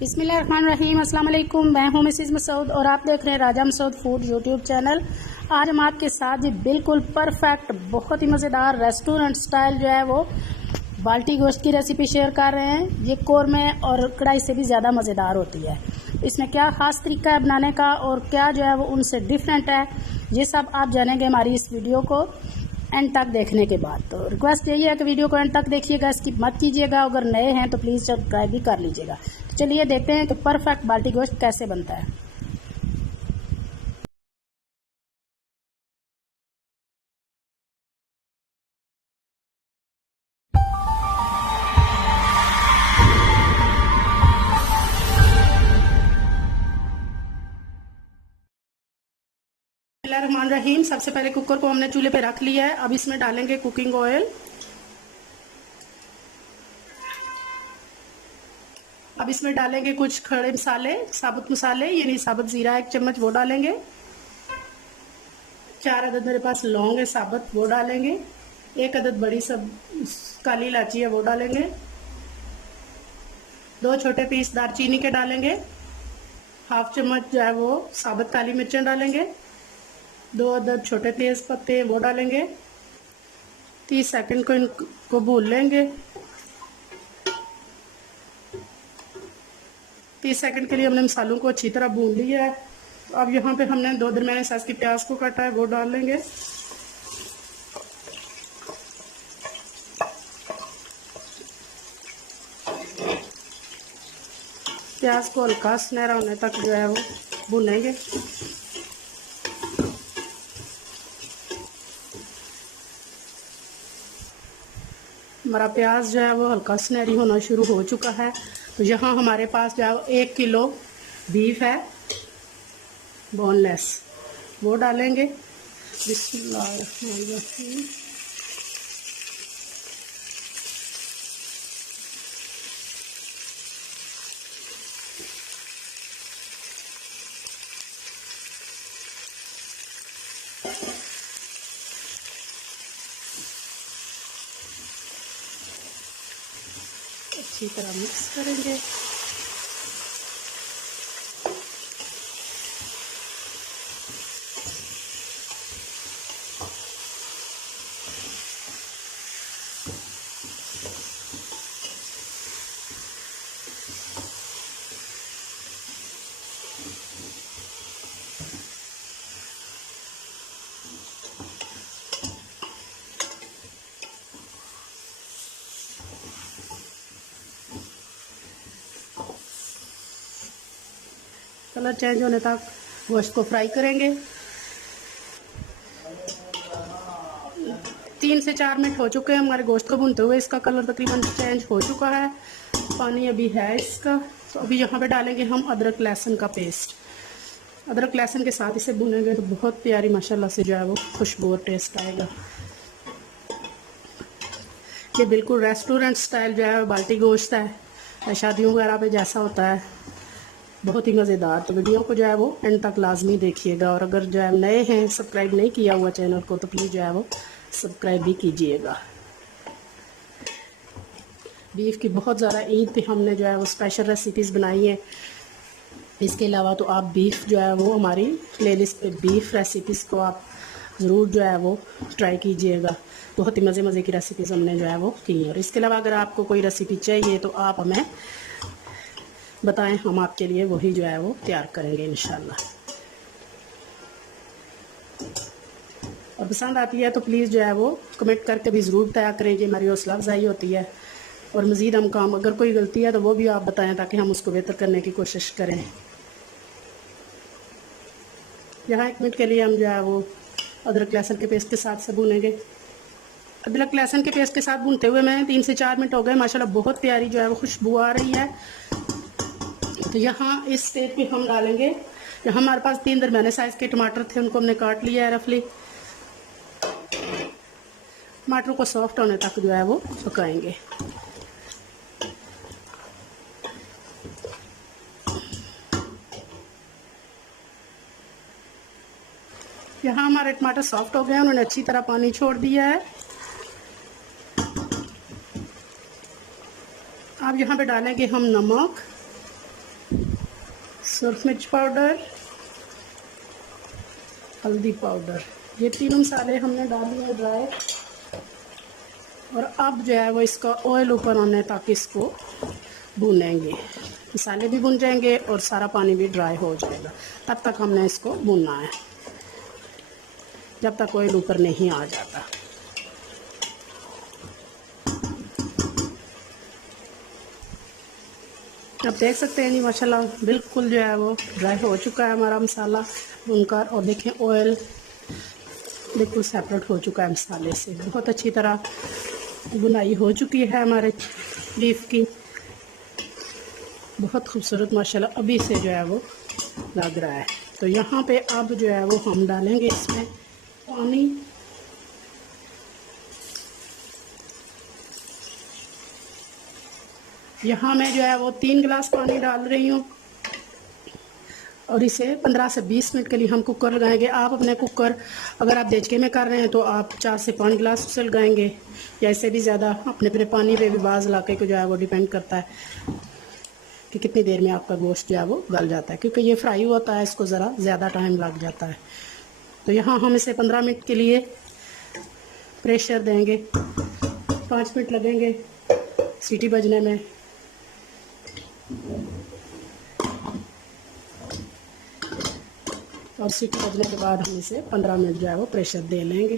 बिस्मिल्लाहिर्रहमानिर्रहीम। अस्सलाम वालेकुम। मैं हूं मिसेस मसूद और आप देख रहे हैं राजा मसूद फूड यूट्यूब चैनल। आज हम आपके साथ ये बिल्कुल परफेक्ट बहुत ही मज़ेदार रेस्टोरेंट स्टाइल जो है वो बाल्टी गोश्त की रेसिपी शेयर कर रहे हैं। ये कौरमे और कढ़ाई से भी ज़्यादा मज़ेदार होती है। इसमें क्या ख़ास तरीका है बनाने का और क्या जो है वो उनसे डिफरेंट है, ये सब आप जानेंगे हमारी इस वीडियो को एंड तक देखने के बाद। तो रिक्वेस्ट यही है कि वीडियो को एंड तक देखिएगा, स्किप मत कीजिएगा। अगर नए हैं तो प्लीज़ सब्सक्राइब भी कर लीजिएगा। तो चलिए देखते हैं कि परफेक्ट बाल्टी गोश्त कैसे बनता है। बिस्मिल्लाहिर्रहमानिर्रहीम। सबसे पहले कुकर को हमने चूल्हे पे रख लिया है। अब इसमें डालेंगे कुकिंग ऑयल। अब इसमें डालेंगे कुछ खड़े मसाले, साबुत मसाले, यानी साबुत जीरा 1 चम्मच वो डालेंगे। 4 अदद मेरे पास लौंग है साबुत, वो डालेंगे। 1 अदद बड़ी सब काली इलायची है वो डालेंगे। 2 छोटे पीस दालचीनी के डालेंगे। 1/2 चम्मच जो है वो साबुत काली मिर्चें डालेंगे। 2 अदद छोटे तेज पत्ते वो डालेंगे। 30 सेकंड को इनको भून लेंगे। 30 सेकंड के लिए हमने मसालों को अच्छी तरह भून लिया है। तो अब यहाँ पे हमने 2 दरमियाने साइज की प्याज को काटा है वो डाल लेंगे। प्याज को हल्का सुनहरा होने तक जो है वो भूनेंगे। हमारा प्याज जो है वो हल्का सुनहरी होना शुरू हो चुका है। तो यहाँ हमारे पास जो है 1 किलो बीफ है बोनलेस, वो डालेंगे। बिस्मिल्लाहिर्रहमानिर्रहीम। अच्छी तरह मिक्स करेंगे। कलर चेंज होने तक गोश्त को फ्राई करेंगे। 3 से 4 मिनट हो चुके हैं हमारे गोश्त को भूनते हुए। इसका कलर तकरीबन चेंज हो चुका है, पानी अभी है इसका। तो अभी यहाँ पे डालेंगे हम अदरक लहसुन का पेस्ट। अदरक लहसुन के साथ इसे भूनेंगे तो बहुत प्यारी माशाल्लाह से जो है वो खुशबू और टेस्ट आएगा। ये बिल्कुल रेस्टोरेंट स्टाइल जो है बाल्टी गोश्त है, शादियों वगैरह पे जैसा होता है, बहुत ही मज़ेदार। तो वीडियो को जो है वो एंड तक लाजमी देखिएगा। और अगर जो है नए हैं, सब्सक्राइब नहीं किया हुआ चैनल को, तो प्लीज़ जो है वो सब्सक्राइब भी कीजिएगा। बीफ की बहुत ज़्यादा ईद पे हमने जो है वो स्पेशल रेसिपीज़ बनाई हैं। इसके अलावा तो आप बीफ जो है वो हमारी प्लेलिस्ट पे बीफ रेसिपीज़ को आप ज़रूर जो है वो ट्राई कीजिएगा। बहुत ही मज़े की रेसिपीज़ हमने जो है वो की हैं। और इसके अलावा अगर आपको कोई रेसिपी चाहिए तो आप हमें बताएं, हम आपके लिए वही जो है वो तैयार करेंगे इंशाल्लाह। और पसंद आती है तो प्लीज़ जो है वो कमेंट करके भी ज़रूर बताया करें, कि हमारी हौसला अफजाई होती है। और मज़ीद हम काम, अगर कोई गलती है तो वो भी आप बताएं, ताकि हम उसको बेहतर करने की कोशिश करें। यहाँ 1 मिनट के लिए हम जो है वो अदरक लहसुन के पेस्ट के साथ से भूनेंगे। अदरक लहसुन के पेस्ट के साथ भूनते हुए मैं 3 से 4 मिनट हो गए। माशाल्लाह बहुत प्यारी जो है वो खुशबू आ रही है। तो यहाँ इस स्टेज पे हम डालेंगे, यहाँ हमारे पास 3 दरमियाने साइज़ के टमाटर थे, उनको हमने काट लिया है रफली। टमाटर को सॉफ्ट होने तक जो है वो पकाएंगे। यहाँ हमारे टमाटर सॉफ्ट हो गए हैं, उन्होंने अच्छी तरह पानी छोड़ दिया है। अब यहाँ पे डालेंगे हम नमक, सुरख मिर्च पाउडर, हल्दी पाउडर, ये तीनों मसाले हमने डाल दिए ड्राई। और अब जो है वो इसका ऑयल ऊपर आना है ताकि इसको भूनेंगे। मसाले भी भुन जाएंगे और सारा पानी भी ड्राई हो जाएगा। तब तक हमने इसको भूनना है जब तक ऑयल ऊपर नहीं आ जाता। अब देख सकते हैं जी माशाल्लाह बिल्कुल जो है वो ड्राई हो चुका है हमारा मसाला भूनकर। और देखें ऑयल बिल्कुल सेपरेट हो चुका है मसाले से। बहुत अच्छी तरह बुनाई हो चुकी है हमारे बीफ की। बहुत खूबसूरत माशाल्लाह अभी से जो है वो लग रहा है। तो यहाँ पे अब जो है वो हम डालेंगे इसमें पानी। यहाँ मैं जो है वो 3 गिलास पानी डाल रही हूँ और इसे 15 से 20 मिनट के लिए हम कुकर लगाएंगे। आप अपने कुकर अगर आप देचके में कर रहे हैं तो आप 4 से 5 गिलास उसे लगाएंगे या इससे भी ज़्यादा। अपने अपने पानी पे भी बाज़ इलाके को जो है वो डिपेंड करता है कि कितनी देर में आपका गोश्त जो है वो गल जाता है, क्योंकि ये फ्राई होता है इसको ज़रा ज़्यादा टाइम लग जाता है। तो यहाँ हम इसे 15 मिनट के लिए प्रेशर देंगे। 5 मिनट लगेंगे सीटी बजने में। और सीटी बजने के बाद हम इसे 15 मिनट जो है वो प्रेशर दे लेंगे।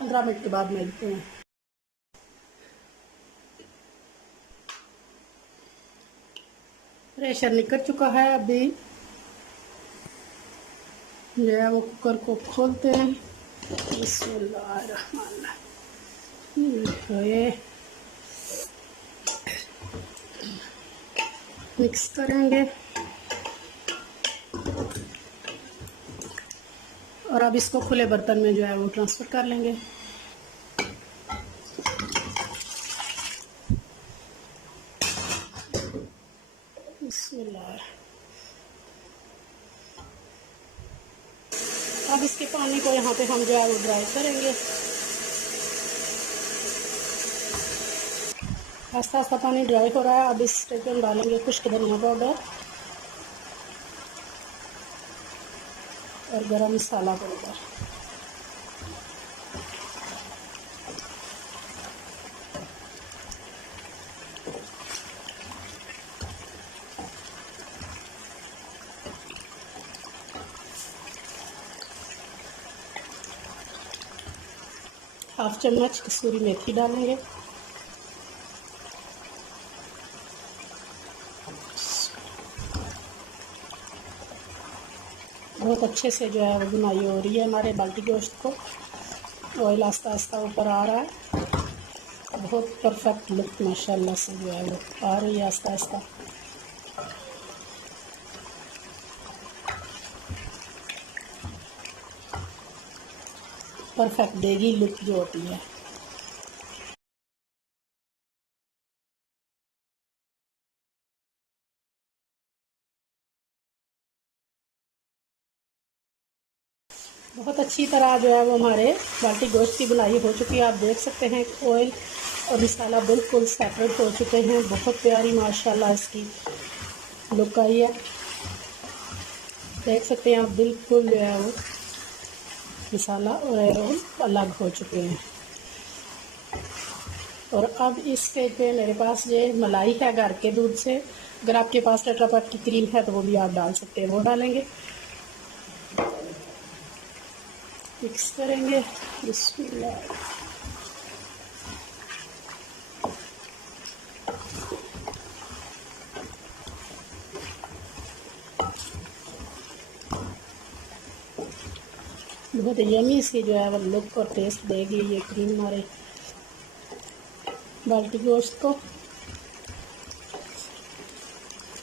15 मिनट के बाद मिलते हैं। प्रेशर निकल चुका है। अभी जो है वो कुकर को खोलते हैं। बिस्मिल्लाहिर्रहमानिर्रहीम। मिक्स करेंगे और अब इसको खुले बर्तन में जो है वो ट्रांसफ़र कर लेंगे। बिस्मिल्लाह। अब इसके पानी को यहाँ पे हम जो है वो ड्राई करेंगे। आस्ता आस्ता पानी ड्राई हो रहा है। अब इस स्टेज पे हम डालेंगे खुश्क धनिया पाउडर और गरम मसाला पाउडर। हाफ चम्मच कसूरी मेथी डालेंगे। बहुत अच्छे से जो है वो बुनाई हो रही है हमारे बाल्टी गोश्त को। ऑयल आस्ता आस्ता ऊपर आ रहा है। बहुत परफेक्ट लुक माशाल्लाह से जो है वो आ रही है आस्ता आस्ता। परफेक्ट देगी लुक जो होती है। बहुत अच्छी तरह जो है वो हमारे बाल्टी गोश्त की बुनाई हो चुकी है। आप देख सकते हैं ऑयल और मसाला बिल्कुल सेपरेट हो चुके हैं। बहुत प्यारी माशाल्लाह इसकी लुक आई है। देख सकते हैं आप बिल्कुल जो है वो मसाला और ऑयल अलग हो चुके हैं। और अब इस स्टेज पे मेरे पास ये मलाई है घर के दूध से। अगर आपके पास टेट्रापैक की क्रीम है तो वो भी आप डाल सकते हैं, वो डालेंगे। मिक्स करेंगे। बिस्मिल्लाह। बहुत यमी सी जो है वो लुक और टेस्ट देगी ये क्रीम हमारे बाल्टी गोश्त को।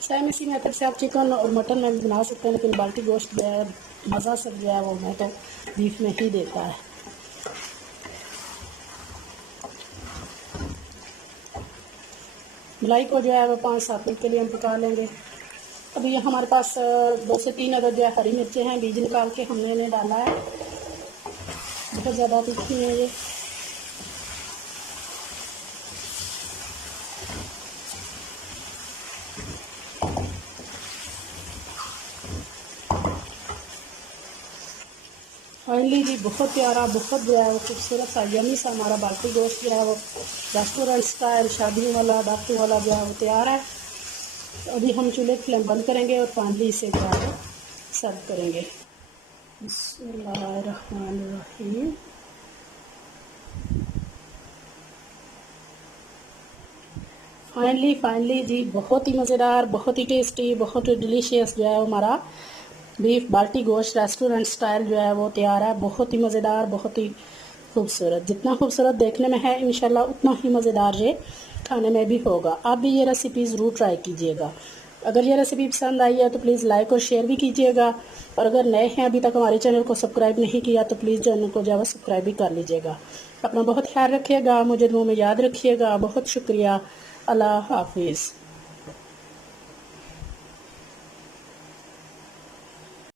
सेम इसी मेथड से आप चिकन और मटन में भी बना सकते हैं, लेकिन बाल्टी गोश्त जो है मज़ा सब जो है वो मैं तो बीफ में ही देता है। मलाई को जो है वो 5-7 मिनट के लिए हम पका लेंगे। अभी हमारे पास 2 से 3 अदद जो है हरी मिर्चें हैं, बीज निकाल के हमने इन्हें डाला है। बहुत ज़्यादा तीखी है ये। फाइनली जी बहुत प्यारा, बहुत जो है वो खूबसूरत सा यमी सा हमारा बाल्टी गोश्त जो है वो रेस्टोरेंट स्टाइल शादी वाला डाकू वाला जो है वो तैयार है। तो अभी हम चूल्हे की फ्लेम बंद करेंगे और फाइनली इसे जो है वो सर्व करेंगे। बिस्मिल्लाहिर्रहमानिर्रहीम। फाइनली जी बहुत ही मज़ेदार, बहुत ही टेस्टी, बहुत ही डिलीशियस जो है हमारा बीफ बाल्टी गोश्त रेस्टोरेंट स्टाइल जो है वो तैयार है। बहुत ही मज़ेदार, बहुत ही खूबसूरत। जितना खूबसूरत देखने में है इंशाल्लाह उतना ही मज़ेदार ये खाने में भी होगा। आप भी ये रेसिपी ज़रूर ट्राई कीजिएगा। अगर ये रेसिपी पसंद आई है तो प्लीज़ लाइक और शेयर भी कीजिएगा, और अगर नए हैं अभी तक हमारे चैनल को सब्सक्राइब नहीं किया तो प्लीज़ चैनल को जो है सब्सक्राइब भी कर लीजिएगा। अपना बहुत ख्याल रखिएगा, मुझे दुआ में याद रखिएगा। बहुत शुक्रिया। अल्लाह हाफिज़।